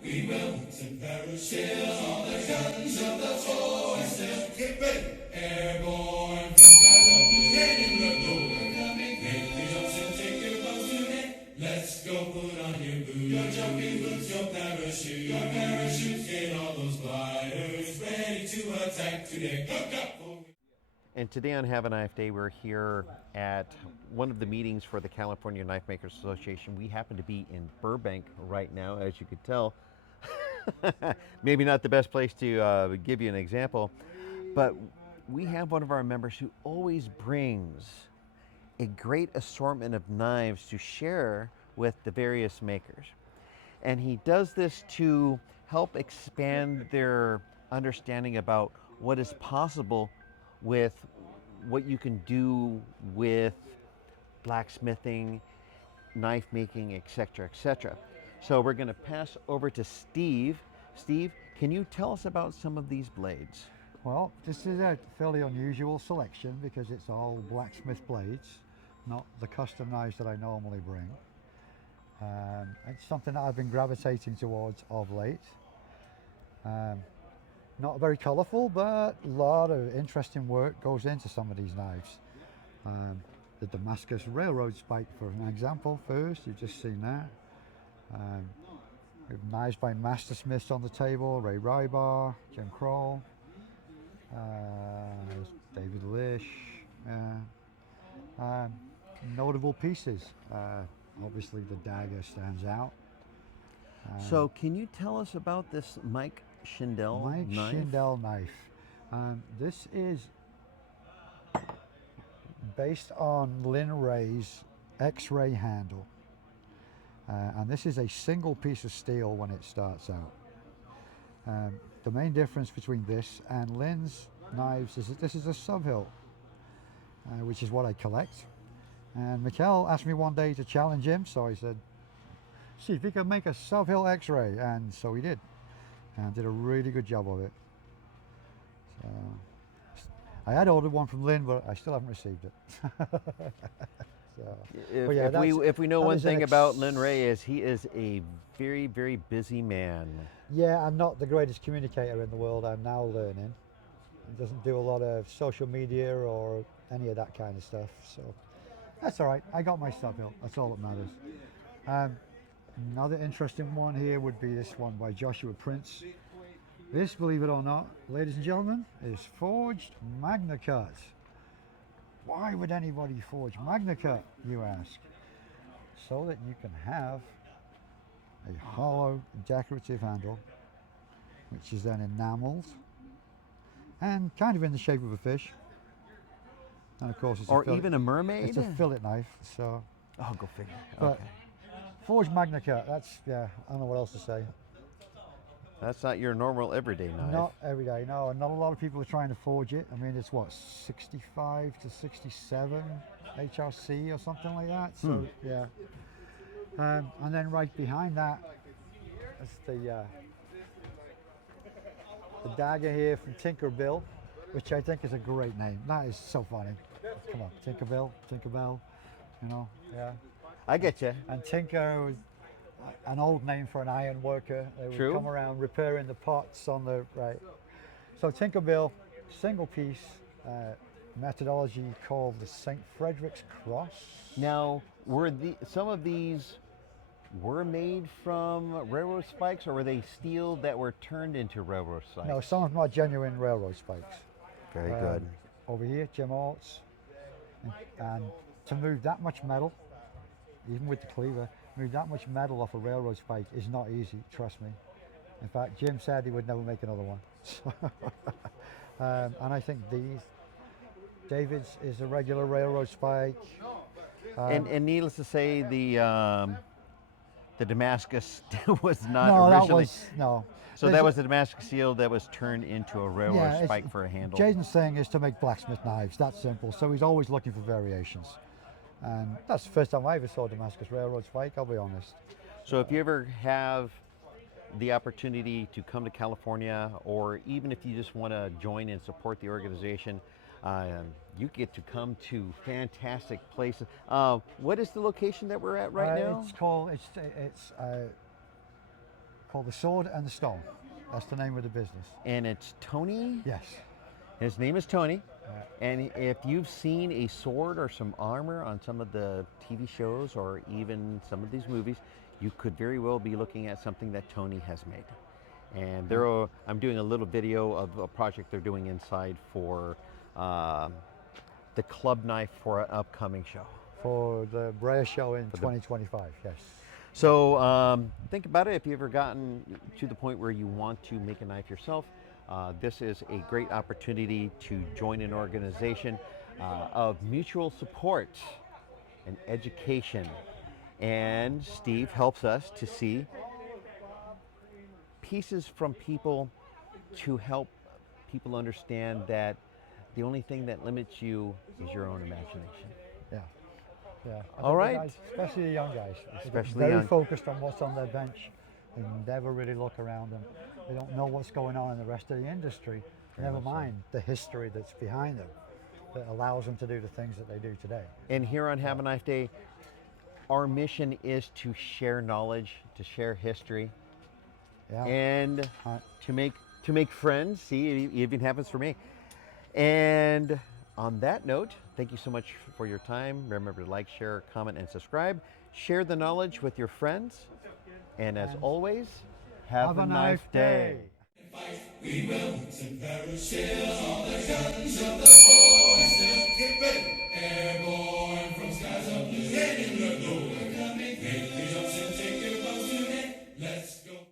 We will to parachute all the guns of the foe and still get ready. Airborne from skies up the head in the door. Coming, make the jumps and take your boats today. Let's go put on your boots, your jumping boots, your parachutes, get all those gliders ready to attack today. Hook up! And today on Have a Knife Day, we're here at one of the meetings for the California Knife Makers Association. We happen to be in Burbank right now, as you could tell. Maybe not the best place to give you an example, but we have one of our members who always brings a great assortment of knives to share with the various makers. And he does this to help expand their understanding about what is possible with what you can do with blacksmithing, knife making, etc., etc. So we're going to pass over to Steve. Steve, can you tell us about some of these blades? Well, this is a fairly unusual selection because it's all blacksmith blades, not the custom knives that I normally bring. It's something that I've been gravitating towards of late. Not very colourful, but a lot of interesting work goes into some of these knives. The Damascus railroad spike, for an example, first, you've just seen that. We have knives by master smiths on the table, Ray Rybar, Jim Kroll, David Lish. Notable pieces. Obviously the dagger stands out. So can you tell us about this Mike Schindel knife? Schindel knife. This is based on Lin Ray's X-ray handle. And this is a single piece of steel when it starts out. The main difference between this and Lin's knives is that this is a subhilt, which is what I collect. And Mikkel asked me one day to challenge him, so I said, see if he can make a subhilt X-ray, and so he did, and did a really good job of it. So I had ordered one from Lynn, but I still haven't received it. So, if we know one thing about Lin Ray is he is a very, very busy man. Yeah, I'm not the greatest communicator in the world. I'm now learning. He doesn't do a lot of social media or any of that kind of stuff, so that's all right. I got my stuff built. That's all that matters. Another interesting one here would be this one by Joshua Prince. This, believe it or not, ladies and gentlemen, is forged Magna Cut. Why would anybody forge Magna Cut, you ask? So that you can have a hollow decorative handle, which is then enameled and kind of in the shape of a fish. And of course, it's even a mermaid. It's a fillet knife, so. Oh, go figure. But okay. Forged Magna Cut. That's I don't know what else to say. That's not your normal everyday knife. Not every day, no. And not a lot of people are trying to forge it. I mean, it's what, 65 to 67 HRC or something like that. So yeah. And then right behind that is the dagger here from Tinkerbell, which I think is a great name. That is so funny. Come on, Tinkerbell, you know, yeah. I get you. And Tinker was an old name for an iron worker. They would come around repairing the pots on the, right. So Tinkerbell, single piece, methodology called the St. Frederick's Cross. Now, some of these were made from railroad spikes, or were they steel that were turned into railroad spikes? No, some of them are genuine railroad spikes. Very good. Over here, Jim Orts. And to move that much metal, even with the cleaver, move that much metal off a railroad spike is not easy, trust me. In fact, Jim said he would never make another one. And I think David's is a regular railroad spike. And needless to say, the Damascus was not originally. So that was the Damascus steel that was turned into a railroad spike for a handle. Jason's thing is to make blacksmith knives, that's simple. So he's always looking for variations. And that's the first time I ever saw a Damascus railroad spike, I'll be honest. So if you ever have the opportunity to come to California, or even if you just want to join and support the organization, you get to come to fantastic places. What is the location that we're at right now? It's called, called The Sword and the Stone. That's the name of the business. And it's Tony. Yes. His name is Tony. And if you've seen a sword or some armor on some of the TV shows or even some of these movies, you could very well be looking at something that Tony has made. And I'm doing a little video of a project they're doing inside for the club knife for an upcoming show. For the Brea show in 2025, yes. So think about it. If you've ever gotten to the point where you want to make a knife yourself, this is a great opportunity to join an organization of mutual support and education. And Steve helps us to see pieces from people to help people understand that the only thing that limits you is your own imagination. Yeah. Yeah. All right. Guys, especially the young guys. Especially very young. focused on what's on their bench. They never really look around them. They don't know what's going on in the rest of the industry. Never mind the history that's behind them that allows them to do the things that they do today. And here on Have a Knife Day, our mission is to share knowledge, to share history, and to make friends. See, it even happens for me. And on that note, thank you so much for your time. Remember to like, share, comment, and subscribe. Share the knowledge with your friends. And as always, have a nice day. We will send parachutes on the guns of the foe and still get ready. Airborne from skies of blue, in the glory.